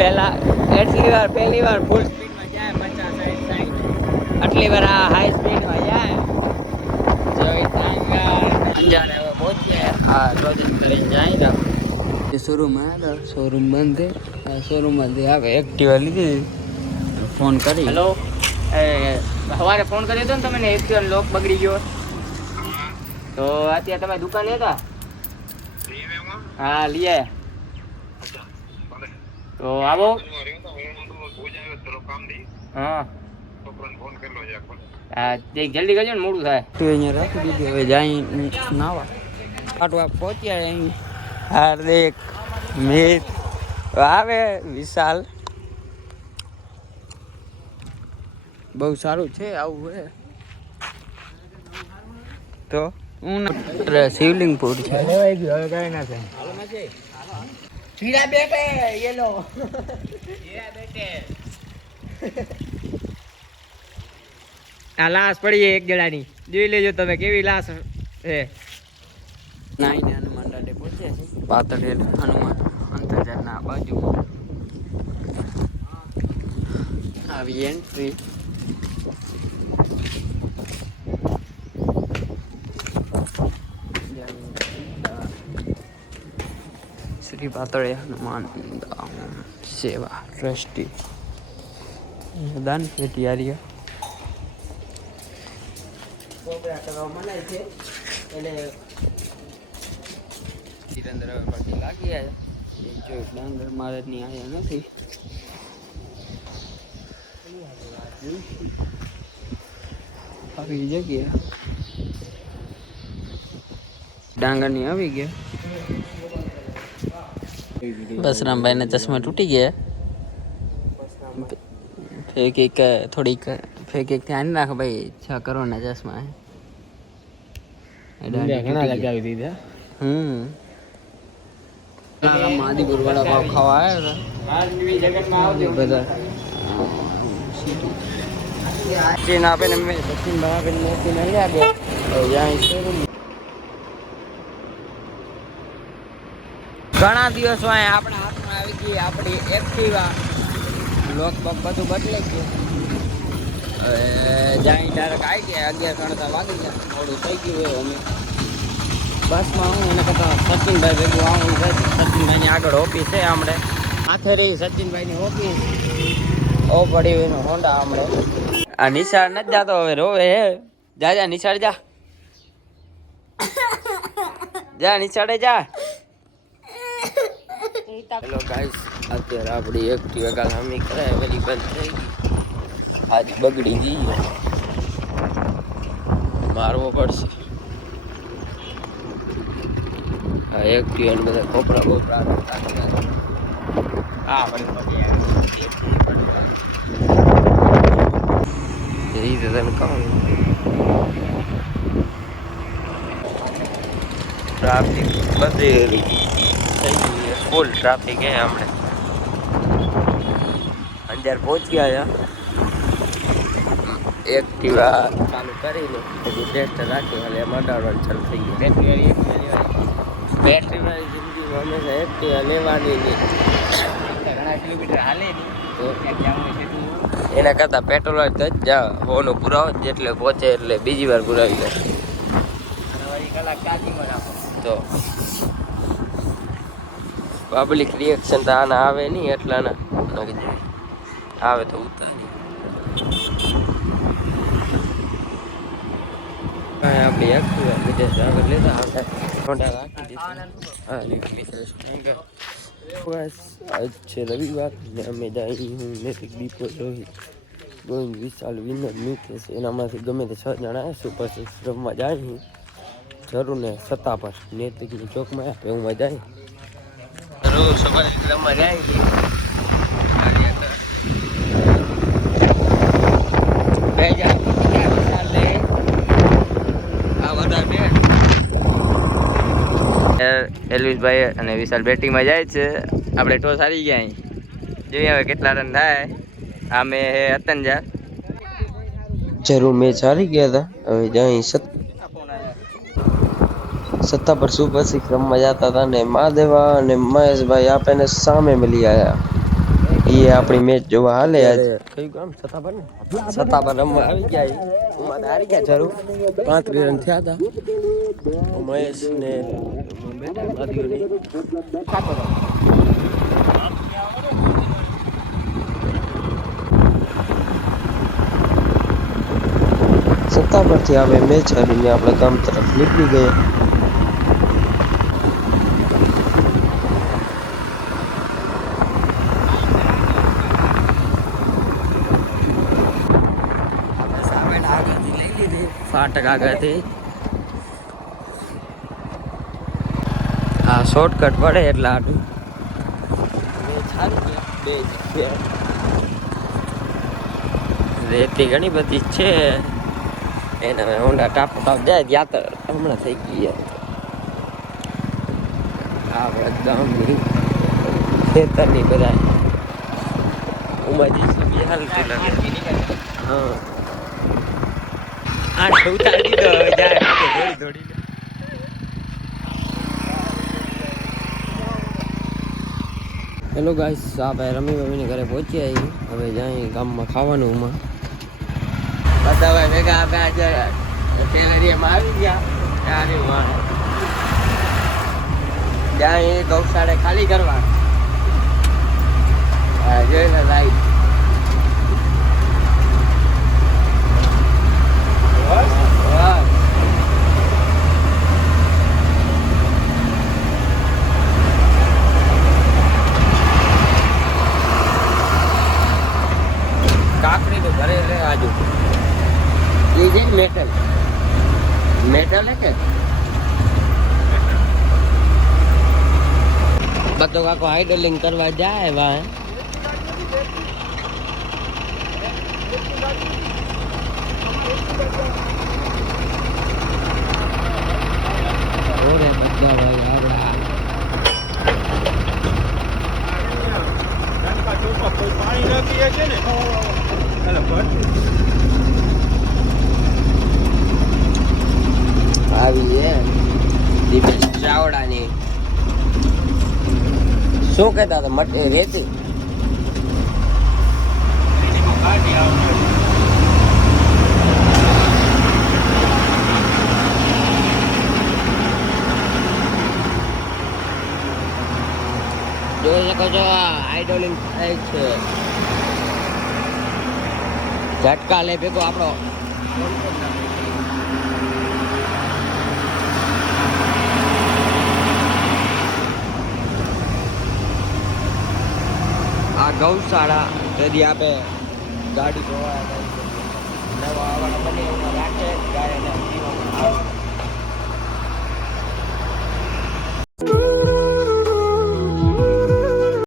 એટલી વાર પહેલી વાર ફૂલ સ્પીડમાં જાય 50 60 આટલી વાર આ હાઈ સ્પીડમાં જાય જોઈ અંજાને હવે પહોંચ્યા આ રોજ કરીને જાય ને શોરૂમ આવ્યા શોરૂમ બંધ છે શોરૂમમાંથી આવે એક્ટિવા લીધી ફોન કરી હેલો સવારે ફોન કર્યો હતો ને તમે એક્ટિવા લોક બગડી ગયો તો અત્યારે તમે દુકાને હતા હા લઈ આવ્યા તો આવો હા હા જલ્દી કરજો ને મોડું થાય તું અહીંયા રાખી દીધી હવે જાય નાવા પાટવા પહોંચ્યા અહીં હાર્દિક મિત આવે વિશાલ બહુ સારું છે આવું હે તો હું શિવલિંગ પૂર છે લેવાઈ ગયું હવે કઈ ના થાય હીરા બેટે યેલો હીરા બેટે આ લાશ પડી એક જણાની જોઈ લેજો તમે કેવી લાશ છે નાઈને હનુમાન દાડે પહોંચ્યા છે પાતળે હનુમાન અંતરજાના બાજુ આવી એન્ટ્રી શ્રી પાતળે હનુમાન સેવા ટ્રસ્ટી દાન પેટી આર્યા મનાય છે એટલે ધીરેન્દ્ર પાટી લાગી આવ્યા જો ડાંગર મહારાજની આવ્યા નથી આવી જગ્યા ડાંગરની આવી ગયા બસરામભાઈ ના ચશ્મા તૂટી ગયા ફેંક થોડીક ફેંક ધ્યાન રાખ ભાઈ 6 કરોડના ચશ્મા ઘણા લગાવી દીધા માદીપુર વાળા પાવ ખાવા આવ્યા બધા ચીન આપે ને મેં સચિન ભાઈ મોતી નહીં આવ્યા ઘણા દિવસો આપણા હાથમાં આવી ગઈ આપણી એક્ટિવા લોક બધું બદલાઈ ગયું જાય ડાયરેક્ટ આવી ગયા 11:30 વાગી ગયા મોડું થઈ ગયું હોય અમે બસમાં હું એને કરતા સચિનભાઈ ભેગું આવું છે સચિનભાઈની આગળ ઓફિસ છે હમણે હાથે રહી સચિનભાઈની ઓફિસ ઓ પડી એનો હોન્ડા હમણે આ નિશાળ નથી જાતો હવે રોવે હે જા નિશાળ જા નિશાળે જા હેલો ગાઈસ અત્યારે આપણી એક્ટિવા કાલ હમી કરાય વેલી બંધ થઈ ગઈ આજ બગડી ગઈ મારવો પડશે આ એક્ટિવા ને બધા કોપરા હા રીતે તને કહું ટ્રાફિક બધી થઈ ગઈ ફૂલ ટ્રાફિક હે હમણે અંદર પહોંચી ગયા એક્ટિવા ચાલુ કરી લો પછી ટેસ્ટ રાખી એટલે એમાં અડાડવાનું ચાલુ થઈ ગયું બેટરી વાળી જિંદગીમાં હંમેશા એક્ટિવા લેવાની નહીં ઘણા કિલોમીટર હાલે નહીં તો એના કરતાં પેટ્રોલ જ જાઓ હોનું પુરાવો જેટલે પહોંચે એટલે બીજી વાર પુરાવી લે કલાક ચાર્જિંગમાં રાખો તો પબ્લિક રિએક્શન તો આના આવે નહીં એટલાના આવે તો ઉતારી આપણી એક્ટિવા વિદેશ આગળ લેતા આવતા થોડા રાખી દીધા બસ આજ છે રવિવાર ને અમે જઈ હું નૈતિક દીપો રોહિત ગોવિંદ વિશાલ વિનોદ મિતેશ એનામાંથી ગમે તે 6 જણા સુપર 6 રમવા જાય જરૂર ને સત્તા પર નૈતિકની ચોકમાં આપે હું જાય રોજ સવારે રમવા જાય એલ્વિસભાઈ અને વિશાલ બેટિંગમાં જાય છે આપણે ટોસ હારી ગયા અહીં જોઈએ હવે કેટલા રન થાય આમે અતંજા જરૂર મેચ હારી ગયા હતા હવે જાય સત્તા પર સુપર 6 રમવા જતા હતા ને મહાદેવા અને મહેશભાઈ આપેને સામે મળી આવ્યા એ આપણી મેચ જોવા હાલે આજ કયું કામ સતાબર ને સતાબર રમવા આવી ગયા ઉમાં હારી ગયા જરૂર 35 રન થયા હતા મહેશ ને સતાબર થી આવે મેચ હારીને આપણા ગામ તરફ નીકળી ગયા ફાટક આગળથી હા શોર્ટકટ પડે એટલે આટલું રેતી ઘણી બધી છે એને હવે ઊંડા ટાપ જાય ત્યાં તો હમણાં થઈ ગઈ આપણા ગામની ખેતરની બધા ઉમાજી સભી હાલતી લાગે હા આ ઉતારી દીધો જાય દોડી દોડી હેલો ગાઈસ આપણે રમી મમ્મીને ઘરે પહોંચી આવી હવે જાય ગામમાં ખાવાનું માં બધા ભાઈ ભેગા આપણે આજે ટેલરિયામાં આવી ગયા ત્યારે ત્યાં એ ગૌશાળે ખાલી કરવા જોઈ લે લાઈટ કાકડી તો ઘરે લે આજુ એ છે મેટલ મેટલ હે કે બધો કાકો આઈડલિંગ કરવા જાય વાહ ઓરે બધા ભાઈ આવડા પાણી નથી છે ને આવી હે દીપેશ ચાવડાની શું કહેતા હતા મટે રેતી જોઈ શકો છો આઈડોલિંગ થાય છે ઝટકા લે ભેગો આપણો આ ગૌશાળા તેથી આપે ગાડી ધોવા નવા આવવાના બને રાખે